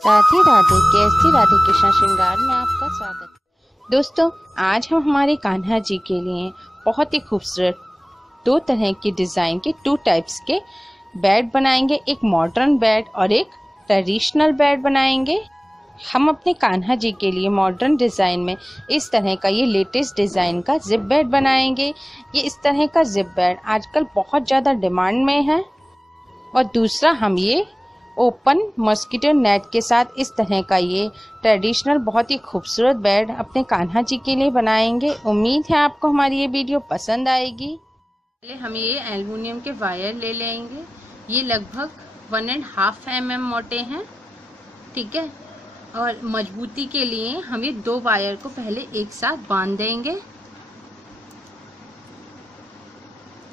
राधे राधे। कैसी राधे कृष्ण श्रृंगार में आपका स्वागत। दोस्तों, आज हम हमारे कान्हा जी के लिए बहुत ही खूबसूरत दो तरह के डिज़ाइन के 2 टाइप्स के बेड बनाएंगे। एक मॉडर्न बेड और एक ट्रेडिशनल बेड बनाएंगे। हम अपने कान्हा जी के लिए मॉडर्न डिज़ाइन में इस तरह का ये लेटेस्ट डिज़ाइन का जिप बेड बनाएंगे। ये इस तरह का जिप बेड आजकल बहुत ज़्यादा डिमांड में है। और दूसरा, हम ये ओपन मॉस्किटो नेट के साथ इस तरह का ये ट्रेडिशनल बहुत ही खूबसूरत बेड अपने कान्हा जी के लिए बनाएंगे। उम्मीद है आपको हमारी ये वीडियो पसंद आएगी। पहले हम ये एल्युमिनियम के वायर ले लेंगे। ये लगभग 1.5 mm मोटे हैं, ठीक है। और मजबूती के लिए हम ये 2 वायर को पहले एक साथ बांध देंगे।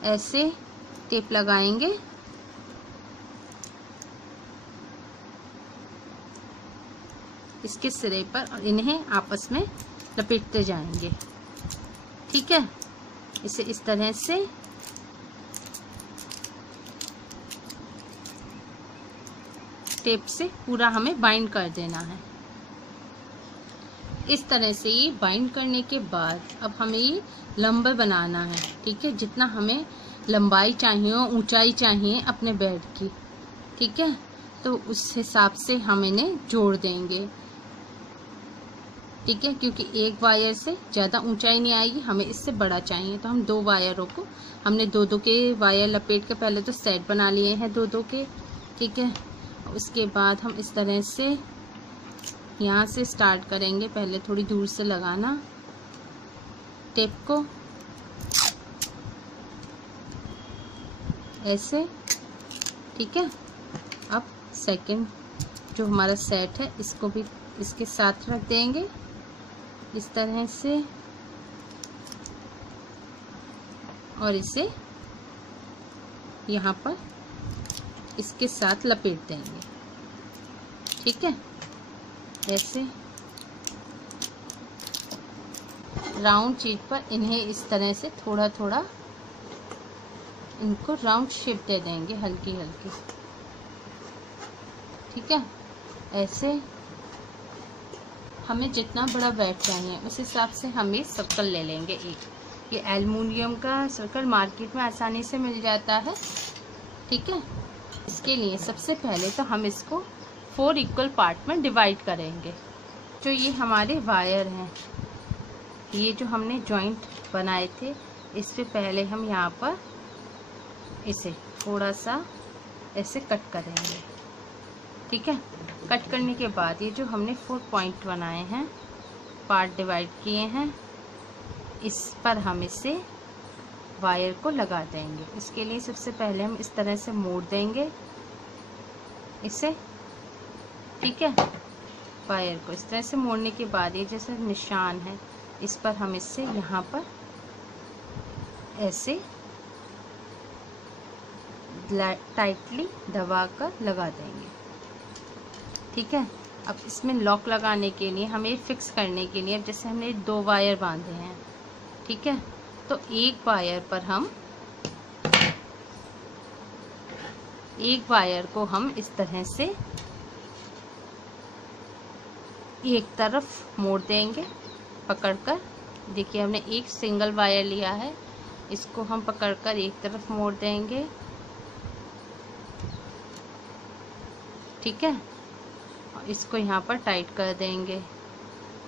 ऐसे टेप लगाएंगे। इसके सिरे पर और इन्हें आपस में लपेटते जाएंगे, ठीक है। इसे इस तरह से टेप से पूरा हमें बाइंड कर देना है। इस तरह से ये बाइंड करने के बाद अब हमें ये लंबा बनाना है, ठीक है। जितना हमें लंबाई चाहिए और ऊंचाई चाहिए अपने बेड की, ठीक है, तो उस हिसाब से हम इन्हें जोड़ देंगे, ठीक है। क्योंकि एक वायर से ज़्यादा ऊंचाई नहीं आएगी, हमें इससे बड़ा चाहिए, तो हम 2 वायरों को हमने 2-2 के वायर लपेट के पहले तो सेट बना लिए हैं 2-2 के, ठीक है। उसके बाद हम इस तरह से यहाँ से स्टार्ट करेंगे। पहले थोड़ी दूर से लगाना टेप को, ऐसे, ठीक है। अब सेकंड जो हमारा सेट है इसको भी इसके साथ रख देंगे इस तरह से, और इसे यहाँ पर इसके साथ लपेट देंगे, ठीक है। ऐसे राउंड चीज पर इन्हें इस तरह से थोड़ा थोड़ा इनको राउंड शेप दे देंगे, हल्की हल्की, ठीक है। ऐसे हमें जितना बड़ा बेड चाहिए उस हिसाब से हम ये सर्कल ले लेंगे। एक ये एल्युमिनियम का सर्कल मार्केट में आसानी से मिल जाता है, ठीक है। इसके लिए सबसे पहले तो हम इसको 4 इक्वल पार्ट में डिवाइड करेंगे। जो ये हमारे वायर हैं, ये जो हमने जॉइंट बनाए थे, इससे पहले हम यहाँ पर इसे थोड़ा सा ऐसे कट करेंगे, ठीक है। कट करने के बाद ये जो हमने 4 पॉइंट बनाए हैं, पार्ट डिवाइड किए हैं, इस पर हम इसे वायर को लगा देंगे। इसके लिए सबसे पहले हम इस तरह से मोड़ देंगे इसे, ठीक है। वायर को इस तरह से मोड़ने के बाद ये जैसे निशान है इस पर हम इससे यहाँ पर ऐसे टाइटली दबाकर लगा देंगे, ठीक है। अब इसमें लॉक लगाने के लिए हमें फिक्स करने के लिए, अब जैसे हमने 2 वायर बांधे हैं, ठीक है, तो एक वायर पर हम एक वायर को हम इस तरह से एक तरफ मोड़ देंगे पकड़कर। देखिए हमने एक सिंगल वायर लिया है, इसको हम पकड़कर एक तरफ मोड़ देंगे, ठीक है। और इसको यहाँ पर टाइट कर देंगे,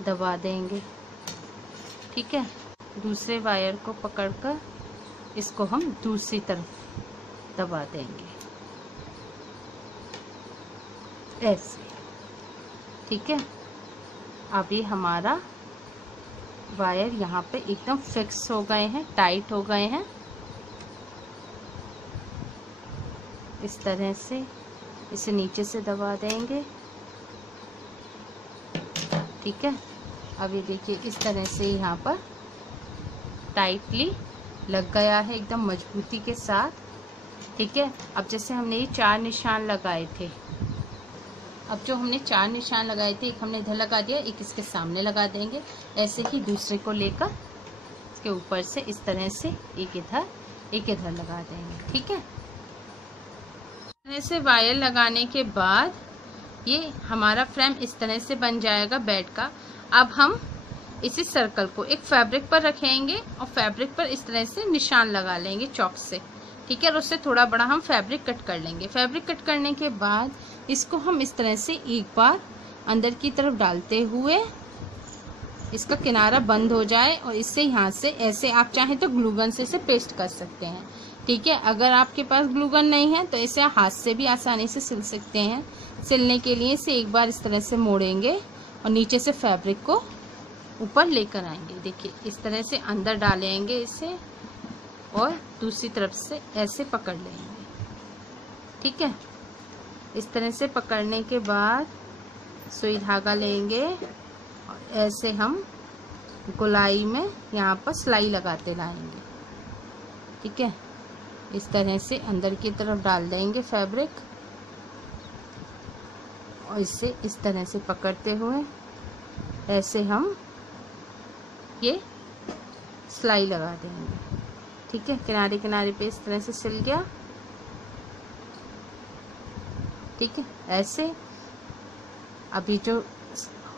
दबा देंगे, ठीक है। दूसरे वायर को पकड़कर इसको हम दूसरी तरफ दबा देंगे, ऐसे, ठीक है। अब ये हमारा वायर यहाँ पे एकदम फिक्स हो गए हैं, टाइट हो गए हैं। इस तरह से इसे नीचे से दबा देंगे, ठीक है। अब ये देखिए इस तरह से यहाँ पर टाइटली लग गया है, एकदम मजबूती के साथ, ठीक है। अब जैसे हमने ये 4 निशान लगाए थे, अब जो हमने 4 निशान लगाए थे, एक हमने इधर लगा दिया, एक इसके सामने लगा देंगे। ऐसे ही दूसरे को लेकर इसके ऊपर से इस तरह से एक इधर लगा देंगे, ठीक है। इस तरह से वायर लगाने के बाद ये हमारा फ्रेम इस तरह से बन जाएगा बेड का। अब हम इसी सर्कल को एक फैब्रिक पर रखेंगे और फैब्रिक पर इस तरह से निशान लगा लेंगे चॉक से, ठीक है। और उससे थोड़ा बड़ा हम फैब्रिक कट कर लेंगे। फैब्रिक कट करने के बाद इसको हम इस तरह से एक बार अंदर की तरफ डालते हुए इसका किनारा बंद हो जाए और इससे यहाँ से ऐसे आप चाहें तो ग्लू गन से इसे पेस्ट कर सकते हैं, ठीक है। अगर आपके पास ग्लू गन नहीं है तो इसे हाथ से भी आसानी से सिल सकते हैं। सिलने के लिए इसे एक बार इस तरह से मोड़ेंगे और नीचे से फैब्रिक को ऊपर लेकर आएंगे। देखिए इस तरह से अंदर डालेंगे इसे और दूसरी तरफ से ऐसे पकड़ लेंगे, ठीक है। इस तरह से पकड़ने के बाद सुई धागा लेंगे और ऐसे हम गोलाई में यहाँ पर सिलाई लगाते लाएंगे, ठीक है। इस तरह से अंदर की तरफ डाल देंगे फैब्रिक और इसे इस तरह से पकड़ते हुए ऐसे हम ये सिलाई लगा देंगे, ठीक है। किनारे किनारे पे इस तरह से सिल गया, ठीक है। ऐसे अभी जो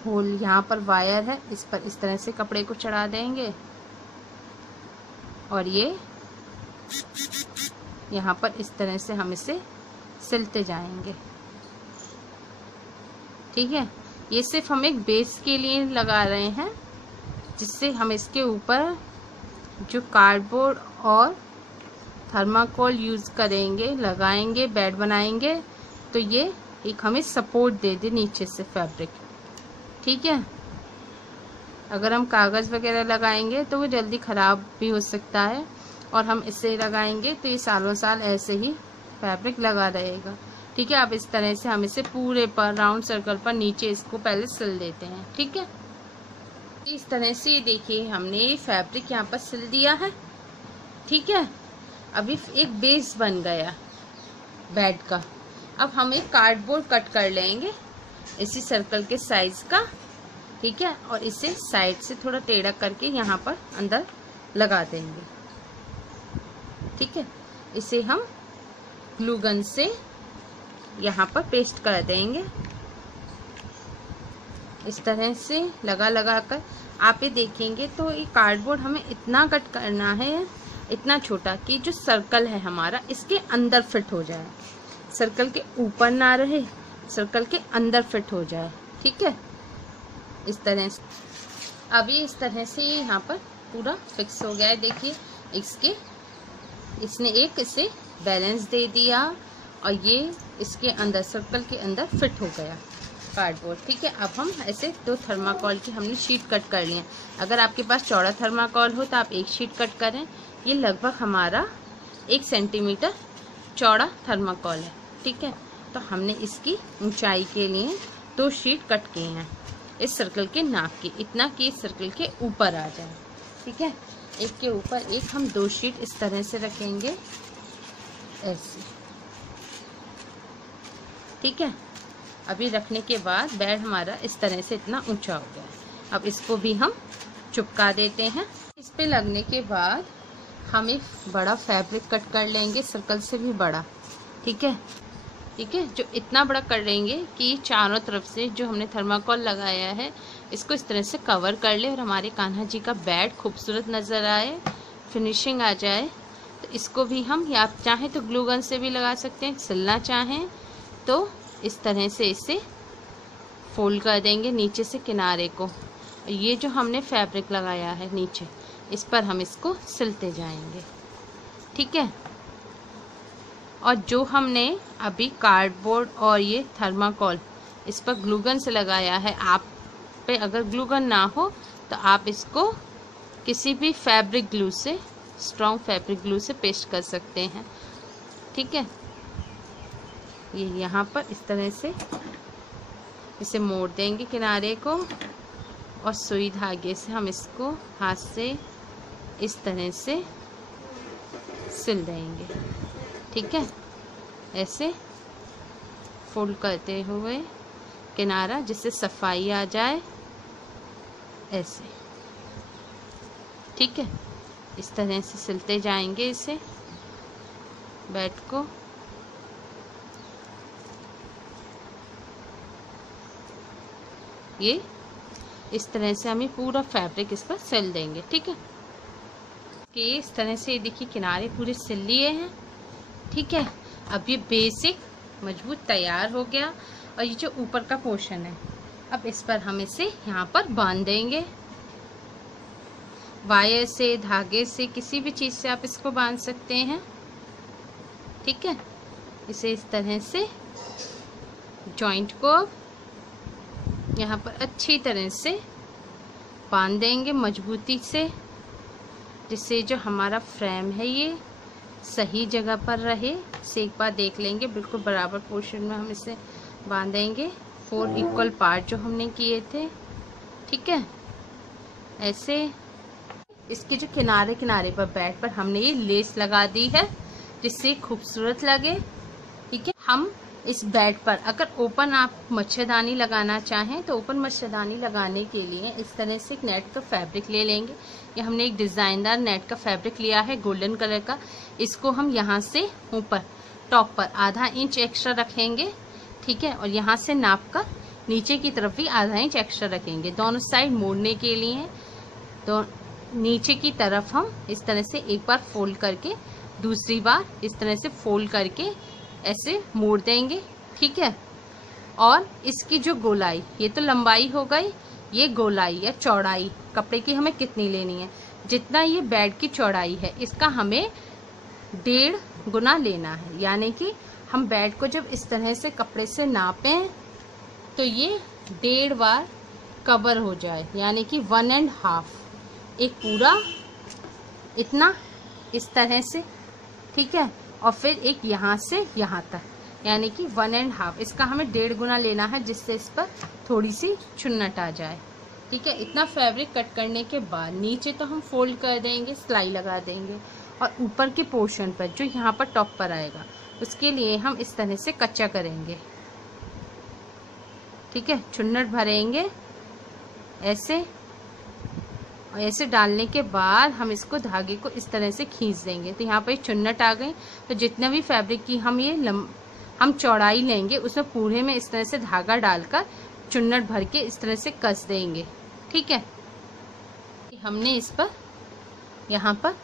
होल यहाँ पर वायर है इस पर इस तरह से कपड़े को चढ़ा देंगे और ये यहाँ पर इस तरह से हम इसे सिलते जाएंगे, ठीक है। ये सिर्फ हम एक बेस के लिए लगा रहे हैं, जिससे हम इसके ऊपर जो कार्डबोर्ड और थर्माकोल यूज़ करेंगे लगाएंगे बेड बनाएंगे तो ये एक हमें सपोर्ट दे दे नीचे से फैब्रिक, ठीक है। अगर हम कागज़ वगैरह लगाएंगे तो वो जल्दी ख़राब भी हो सकता है और हम इसे लगाएंगे तो ये सालों साल ऐसे ही फैब्रिक लगा रहेगा, ठीक है। अब इस तरह से हम इसे पूरे पर राउंड सर्कल पर नीचे इसको पहले सिल देते हैं, ठीक है। इस तरह से देखिए हमने फैब्रिक यहाँ पर सिल दिया है, ठीक है। अभी एक बेस बन गया बेड का। अब हम एक कार्डबोर्ड कट कर लेंगे इसी सर्कल के साइज का, ठीक है। और इसे साइड से थोड़ा टेढ़ा करके यहाँ पर अंदर लगा देंगे, ठीक है। इसे हम ग्लू गन से यहाँ पर पेस्ट कर देंगे इस तरह से लगा कर। आप ये देखेंगे तो ये कार्डबोर्ड हमें इतना कट करना है, इतना छोटा कि जो सर्कल है हमारा इसके अंदर फिट हो जाए, सर्कल के ऊपर ना रहे, सर्कल के अंदर फिट हो जाए, ठीक है। इस तरह से अभी इस तरह से यहाँ पर पूरा फिक्स हो गया है। देखिए इसने एक इसे बैलेंस दे दिया और ये इसके अंदर सर्कल के अंदर फिट हो गया कार्डबोर्ड, ठीक है। अब हम ऐसे 2 थर्माकोल की हमने शीट कट कर लिए। अगर आपके पास चौड़ा थर्माकोल हो तो आप एक शीट कट करें। ये लगभग हमारा 1 सेंटीमीटर चौड़ा थर्माकोल है, ठीक है। तो हमने इसकी ऊंचाई के लिए 2 शीट कट किए हैं इस सर्कल के नाप की, इतना कि इस सर्कल के ऊपर आ जाए, ठीक है। एक के ऊपर एक हम 2 शीट इस तरह से रखेंगे ऐसे, ठीक है। अभी रखने के बाद बेड हमारा इस तरह से इतना ऊंचा हो गया है। अब इसको भी हम चिपका देते हैं। इस पे लगने के बाद हम एक बड़ा फैब्रिक कट कर लेंगे सर्कल से भी बड़ा, ठीक है, ठीक है। जो इतना बड़ा कर लेंगे कि चारों तरफ से जो हमने थर्माकोल लगाया है इसको इस तरह से कवर कर ले और हमारे कान्हा जी का बेड खूबसूरत नज़र आए, फिनिशिंग आ जाए। तो इसको भी हम या आप चाहें तो ग्लू गन से भी लगा सकते हैं, सिलना चाहें तो इस तरह से इसे फोल्ड कर देंगे नीचे से किनारे को। ये जो हमने फैब्रिक लगाया है नीचे इस पर हम इसको सिलते जाएंगे, ठीक है। और जो हमने अभी कार्डबोर्ड और ये थर्माकोल इस पर ग्लू गन से लगाया है, आप पे अगर ग्लू गन ना हो तो आप इसको किसी भी फैब्रिक ग्लू से, स्ट्रॉन्ग फैब्रिक ग्लू से पेस्ट कर सकते हैं, ठीक है। ये यहाँ पर इस तरह से इसे मोड़ देंगे किनारे को और सुई धागे से हम इसको हाथ से इस तरह से सिल देंगे, ठीक है। ऐसे फोल्ड करते हुए किनारा जिससे सफाई आ जाए ऐसे, ठीक है। इस तरह से सिलते जाएंगे इसे बेड को। ये इस तरह से हमें पूरा फैब्रिक इस पर सिल देंगे। ठीक है, कि इस तरह से देखिए किनारे पूरे सिल लिए हैं। ठीक है, अब ये बेसिक मजबूत तैयार हो गया। और ये जो ऊपर का पोर्शन है, अब इस पर हम इसे यहाँ पर बांध देंगे। वायर से, धागे से, किसी भी चीज़ से आप इसको बांध सकते हैं। ठीक है, इसे इस तरह से जॉइंट को यहाँ पर अच्छी तरह से बांध देंगे मजबूती से, जिससे जो हमारा फ्रेम है ये सही जगह पर रहे। इसे एक बार देख लेंगे, बिल्कुल बराबर पोर्शन में हम इसे बांधेंगे, 4 इक्वल पार्ट जो हमने किए थे। ठीक है, ऐसे इसके जो किनारे किनारे पर बैक पर हमने ये लेस लगा दी है, जिससे खूबसूरत लगे। ठीक है, हम इस बेड पर अगर ओपन आप मच्छरदानी लगाना चाहें तो ओपन मच्छरदानी लगाने के लिए इस तरह से एक नेट का फैब्रिक ले लेंगे। ये हमने एक डिज़ाइनदार नेट का फैब्रिक लिया है गोल्डन कलर का। इसको हम यहाँ से ऊपर टॉप पर आधा इंच एक्स्ट्रा रखेंगे। ठीक है, और यहाँ से नाप कर नीचे की तरफ भी आधा इंच एक्स्ट्रा रखेंगे, दोनों साइड मोड़ने के लिए। तो नीचे की तरफ हम इस तरह से एक बार फोल्ड करके दूसरी बार इस तरह से फोल्ड करके ऐसे मोड़ देंगे। ठीक है, और इसकी जो गोलाई, ये तो लंबाई हो गई, ये गोलाई या चौड़ाई कपड़े की हमें कितनी लेनी है, जितना ये बेड की चौड़ाई है इसका हमें 1.5 गुना लेना है। यानी कि हम बेड को जब इस तरह से कपड़े से नापें तो ये 1.5 बार कवर हो जाए, यानी कि 1.5 एक पूरा इतना इस तरह से। ठीक है, और फिर एक यहाँ से यहाँ तक, यानी कि 1.5 इसका हमें 1.5 गुना लेना है, जिससे इस पर थोड़ी सी चुन्नट आ जाए। ठीक है, इतना फैब्रिक कट करने के बाद नीचे तो हम फोल्ड कर देंगे, सिलाई लगा देंगे, और ऊपर के पोर्शन पर जो यहाँ पर टॉप पर आएगा उसके लिए हम इस तरह से कच्चा करेंगे। ठीक है, चुन्नट भरेंगे ऐसे, और ऐसे डालने के बाद हम इसको धागे को इस तरह से खींच देंगे। तो यहाँ पर चुन्नट आ गई। तो जितने भी फैब्रिक की हम हम चौड़ाई लेंगे उसमें पूरे में इस तरह से धागा डालकर चुन्नट भर के इस तरह से कस देंगे। ठीक है, हमने इस पर यहाँ पर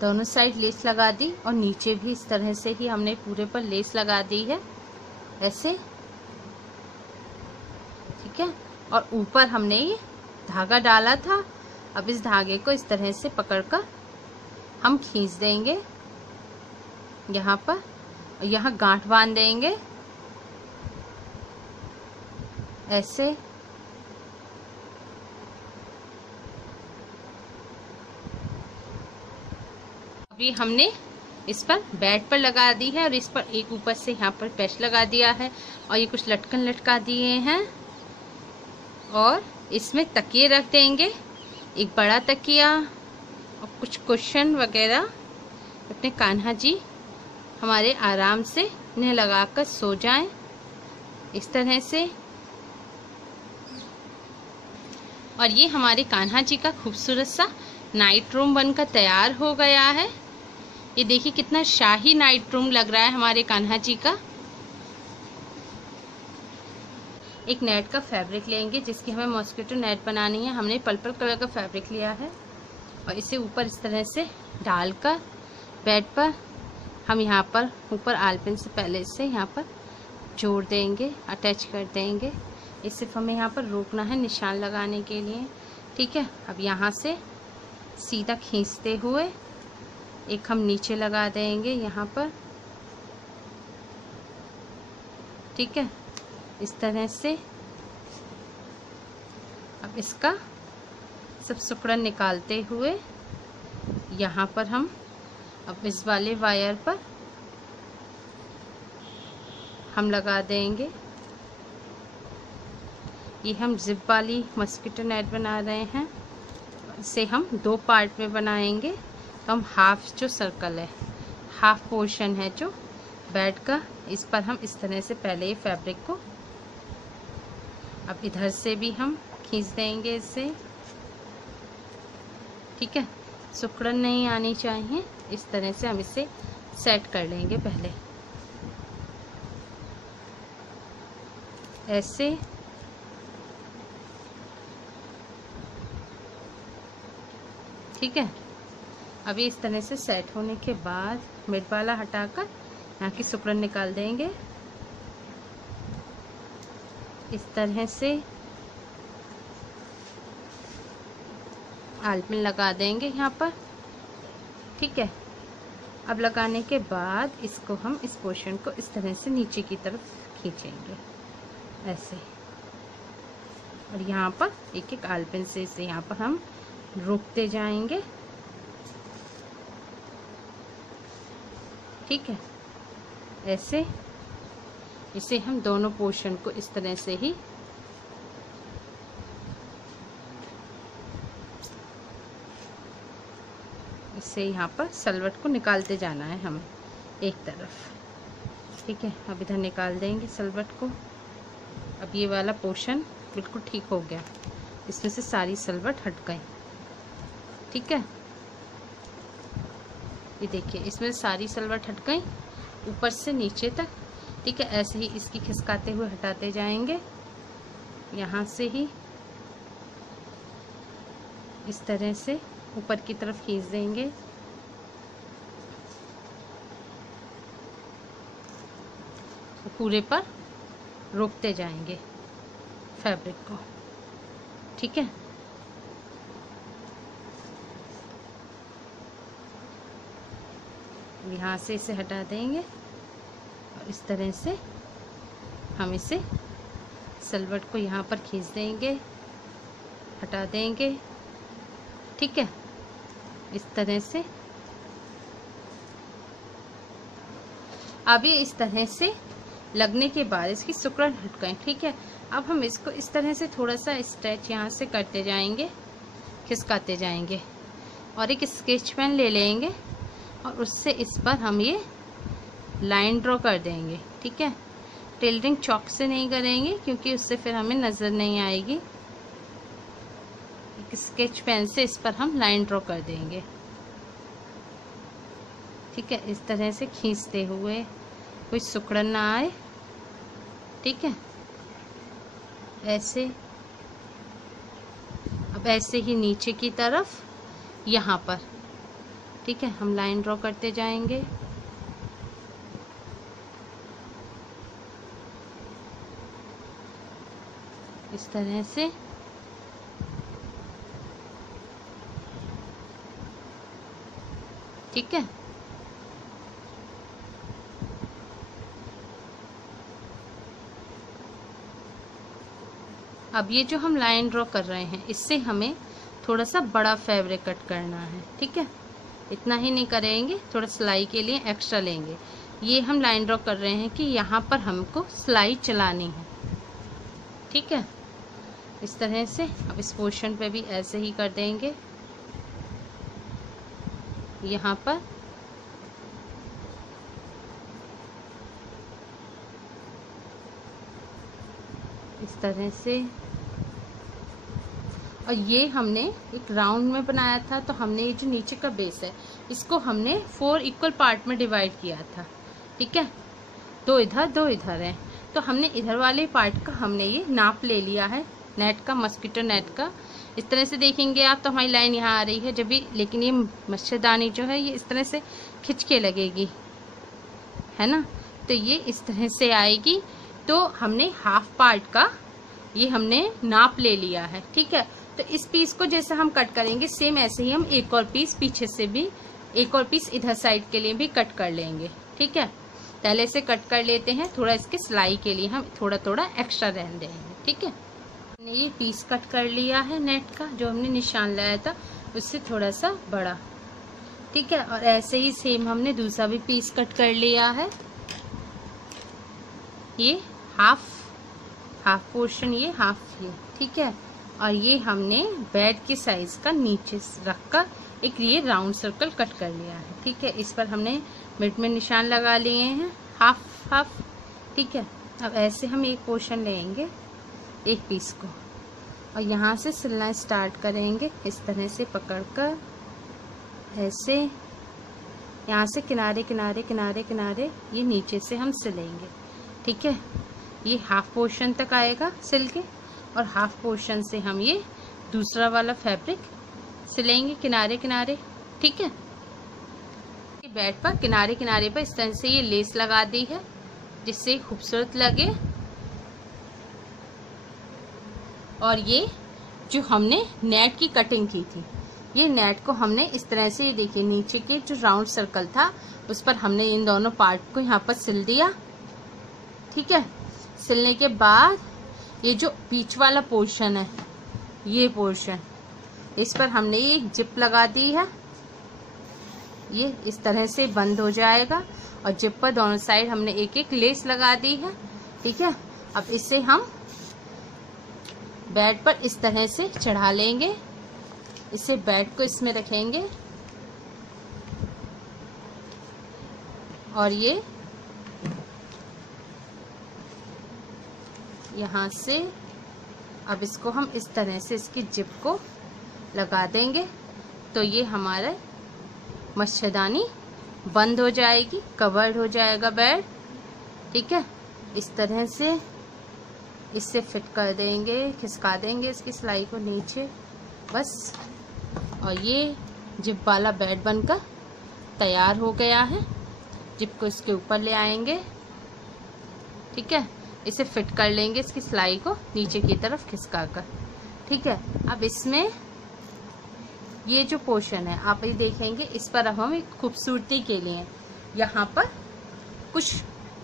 दोनों साइड लेस लगा दी, और नीचे भी इस तरह से ही हमने पूरे पर लेस लगा दी है ऐसे। ठीक है, और ऊपर हमने ये धागा डाला था। अब इस धागे को इस तरह से पकड़कर हम खींच देंगे यहाँ पर, और यहाँ गांठ बांध देंगे ऐसे। अभी हमने इस पर बेड पर लगा दी है, और इस पर एक ऊपर से यहाँ पर पैच लगा दिया है, और ये कुछ लटकन लटका दिए हैं। और इसमें तकिए रख देंगे, एक बड़ा तकिया और कुछ कुशन वगैरह। अपने कान्हा जी हमारे आराम से इन्हें लगाकर सो जाएं इस तरह से। और ये हमारे कान्हा जी का खूबसूरत सा नाइट रूम बनकर तैयार हो गया है। ये देखिए कितना शाही नाइट रूम लग रहा है हमारे कान्हा जी का। एक नेट का फैब्रिक लेंगे जिसकी हमें मॉस्किटो नेट बनानी है। हमने पर्पल कलर का फैब्रिक लिया है, और इसे ऊपर इस तरह से डालकर बेड पर हम यहाँ पर ऊपर आलपिन से पहले से यहाँ पर जोड़ देंगे, अटैच कर देंगे। इस सिर्फ हमें यहाँ पर रोकना है निशान लगाने के लिए। ठीक है, अब यहाँ से सीधा खींचते हुए एक हम नीचे लगा देंगे यहाँ पर। ठीक है, इस तरह से। अब इसका सब सिकुड़न निकालते हुए यहाँ पर हम अब इस वाले वायर पर हम लगा देंगे। ये हम जिप वाली मस्कीटो नेट बना रहे हैं, इसे हम 2 पार्ट में बनाएंगे। तो हम हाफ जो सर्कल है, हाफ पोर्शन है जो बेड का, इस पर हम इस तरह से पहले ये फैब्रिक को अब इधर से भी हम खींच देंगे इसे। ठीक है, सिकुड़न नहीं आनी चाहिए, इस तरह से हम इसे सेट कर लेंगे पहले ऐसे। ठीक है। अभी इस तरह से सेट होने के बाद मिड वाला हटाकर यहाँ की सिकुड़न निकाल देंगे। इस तरह से आलपिन लगा देंगे यहाँ पर, ठीक है। अब लगाने के बाद इसको हम इस पोर्शन को इस तरह से नीचे की तरफ खींचेंगे ऐसे, और यहाँ पर एक एक आलपिन से इसे यहाँ पर हम रोकते जाएंगे, ठीक है। ऐसे इसे हम दोनों पोर्शन को इस तरह से ही इससे यहाँ पर सलवट को निकालते जाना है हमें एक तरफ, ठीक है। अब इधर निकाल देंगे सलवट को। अब ये वाला पोर्शन बिल्कुल ठीक हो गया, इसमें से सारी सलवट हट गई, ठीक है। ये देखिए इसमें सारी सलवट हट गई ऊपर से नीचे तक, ठीक है। ऐसे ही इसकी खिसकाते हुए हटाते जाएंगे, यहाँ से ही इस तरह से ऊपर की तरफ खींच देंगे, पूरे पर रोकते जाएंगे फैब्रिक को, ठीक है। यहाँ से इसे हटा देंगे और इस तरह से हम इसे सलवट को यहाँ पर खींच देंगे, हटा देंगे, ठीक है। इस तरह से अब ये इस तरह से लगने के बाद इसकी सिकुड़न हट गई, ठीक है। अब हम इसको इस तरह से थोड़ा सा स्ट्रेच यहाँ से करते जाएंगे, खिसकाते जाएंगे, और एक स्केच पेन ले लेंगे और उससे इस पर हम ये लाइन ड्रॉ कर देंगे, ठीक है। टेलरिंग चॉक से नहीं करेंगे क्योंकि उससे फिर हमें नज़र नहीं आएगी। एक स्केच पेन से इस पर हम लाइन ड्रॉ कर देंगे, ठीक है। इस तरह से खींचते हुए कोई सिकुड़न ना आए, ठीक है। ऐसे अब ऐसे ही नीचे की तरफ यहाँ पर, ठीक है, हम लाइन ड्रॉ करते जाएंगे। इस तरह से ठीक है। अब ये जो हम लाइन ड्रॉ कर रहे हैं इससे हमें थोड़ा सा बड़ा फैब्रिक कट करना है, ठीक है। इतना ही नहीं करेंगे, थोड़ा सिलाई के लिए एक्स्ट्रा लेंगे। ये हम लाइन ड्रॉ कर रहे हैं कि यहाँ पर हमको सिलाई चलानी है, ठीक है। इस तरह से अब इस पोर्शन पे भी ऐसे ही कर देंगे, यहाँ पर इस तरह से। और ये हमने एक राउंड में बनाया था, तो हमने ये जो नीचे का बेस है इसको हमने 4 इक्वल पार्ट में डिवाइड किया था, ठीक है। 2 इधर 2 इधर है, तो हमने इधर वाले पार्ट का हमने ये नाप ले लिया है नेट का, मस्कीटो नेट का। इस तरह से देखेंगे आप तो हमारी लाइन यहाँ आ रही है जब भी, लेकिन ये मच्छरदानी जो है ये इस तरह से खिंच के लगेगी, है ना। तो ये इस तरह से आएगी। तो हमने हाफ पार्ट का ये हमने नाप ले लिया है, ठीक है। तो इस पीस को जैसे हम कट करेंगे सेम ऐसे ही हम एक और पीस पीछे से भी, एक और पीस इधर साइड के लिए भी कट कर लेंगे, ठीक है। पहले से कट कर लेते हैं, थोड़ा इसके सिलाई के लिए हम थोड़ा थोड़ा एक्स्ट्रा रहने देंगे, ठीक है। हमने ये पीस कट कर लिया है नेट का, जो हमने निशान लगाया था उससे थोड़ा सा बड़ा, ठीक है। और ऐसे ही सेम हमने दूसरा भी पीस कट कर लिया है, ये हाफ पोर्शन, ये हाफ, ये ठीक है। और ये हमने बेड के साइज का नीचे रखकर एक ये राउंड सर्कल कट कर लिया है, ठीक है। इस पर हमने मिड में निशान लगा लिए हैं हाफ हाफ, ठीक है। अब ऐसे हम एक पोर्शन लेंगे एक पीस को और यहाँ से सिलना स्टार्ट करेंगे, इस तरह से पकड़कर ऐसे यहाँ से किनारे किनारे किनारे किनारे ये नीचे से हम सिलेंगे, ठीक है। ये हाफ पोर्शन तक आएगा सिल के, और हाफ पोर्शन से हम ये दूसरा वाला फैब्रिक सिलेंगे किनारे किनारे। ठीक है, बेड पर किनारे किनारे पर इस तरह से ये लेस लगा दी है जिससे खूबसूरत लगे। और ये जो हमने नेट की कटिंग की थी, ये नेट को हमने इस तरह से, ये देखिए नीचे के जो राउंड सर्कल था उस पर हमने इन दोनों पार्ट को यहाँ पर सिल दिया। ठीक है, सिलने के बाद ये जो बीच वाला पोर्शन है, ये पोर्शन, इस पर हमने एक जिप लगा दी है। ये इस तरह से बंद हो जाएगा और जिप पर दोनों साइड हमने एक एक लेस लगा दी है। ठीक है, अब इसे हम बेड पर इस तरह से चढ़ा लेंगे। इसे बेड को इसमें रखेंगे और ये यहाँ से अब इसको हम इस तरह से इसकी जिप को लगा देंगे तो ये हमारा मच्छरदानी बंद हो जाएगी, कवर्ड हो जाएगा बेड। ठीक है, इस तरह से इससे फिट कर देंगे, खिसका देंगे इसकी सिलाई को नीचे बस। और ये जिप वाला बेड बनकर तैयार हो गया है। जिप को इसके ऊपर ले आएंगे। ठीक है, इसे फिट कर लेंगे इसकी सिलाई को नीचे की तरफ खिसका कर। ठीक है, अब इसमें ये जो पोर्शन है आप ये देखेंगे, इस पर अब हम एक खूबसूरती के लिए यहाँ पर कुछ,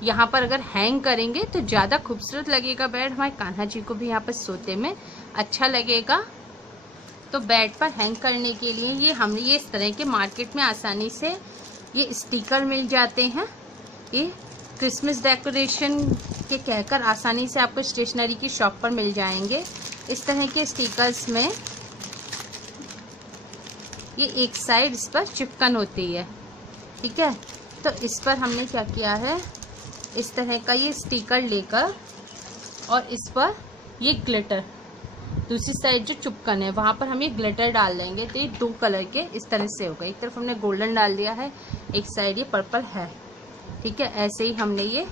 यहाँ पर अगर हैंग करेंगे तो ज़्यादा खूबसूरत लगेगा बेड। हमारे कान्हा जी को भी यहाँ पर सोते में अच्छा लगेगा। तो बेड पर हैंग करने के लिए ये हमने ये इस तरह के मार्केट में आसानी से ये स्टिकर मिल जाते हैं। ये क्रिसमस डेकोरेशन के कहकर आसानी से आपको स्टेशनरी की शॉप पर मिल जाएंगे। इस तरह के स्टिकर्स में ये एक साइड इस पर चिपकन होती है। ठीक है, तो इस पर हमने क्या किया है, इस तरह का ये स्टिकर लेकर और इस पर ये ग्लिटर, दूसरी साइड जो चिपकन है वहाँ पर हम ये ग्लिटर डाल देंगे। तो ये 2 कलर के इस तरह से होगा। एक तरफ हमने गोल्डन डाल दिया है, एक साइड ये पर्पल है। ठीक है, ऐसे ही हमने ये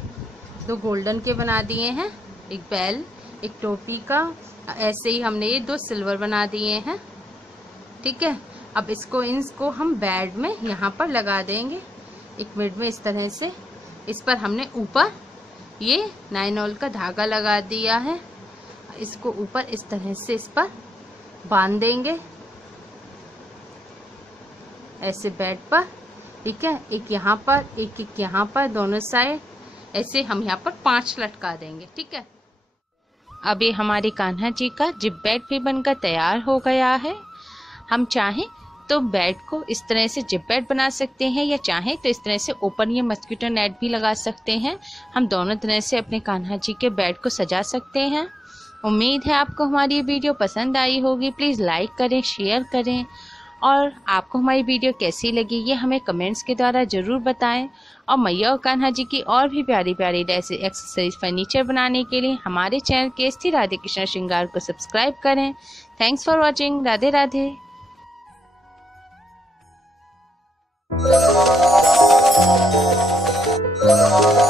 2 गोल्डन के बना दिए हैं, एक बेल एक टोपी का। ऐसे ही हमने ये 2 सिल्वर बना दिए हैं। ठीक है, अब इनको हम बेड में यहाँ पर लगा देंगे, एक मिनट में इस तरह से। इस पर हमने ऊपर ये 9 ऑल का धागा लगा दिया है। इसको ऊपर इस तरह से इस पर बांध देंगे ऐसे बेड पर। ठीक है, एक यहाँ पर एक यहाँ पर, दोनों साइड ऐसे हम यहाँ पर 5 लटका देंगे। ठीक है, अब ये हमारे कान्हा जी का जिप बेड भी बनकर तैयार हो गया है। हम चाहें तो बेड को इस तरह से जिप बेड बना सकते हैं या चाहें तो इस तरह से ओपन या मस्कीटो नेट भी लगा सकते हैं। हम दोनों तरह से अपने कान्हा जी के बेड को सजा सकते हैं। उम्मीद है आपको हमारी ये वीडियो पसंद आई होगी। प्लीज़ लाइक करें, शेयर करें और आपको हमारी वीडियो कैसी लगी ये हमें कमेंट्स के द्वारा ज़रूर बताएं। और मैया और कान्हा जी की और भी प्यारी प्यारी ऐसे एक्सेसरीज फर्नीचर बनाने के लिए हमारे चैनल केएसटी राधे कृष्ण श्रृंगार को सब्सक्राइब करें। Thanks for watching. Radhe Radhe. Thank you.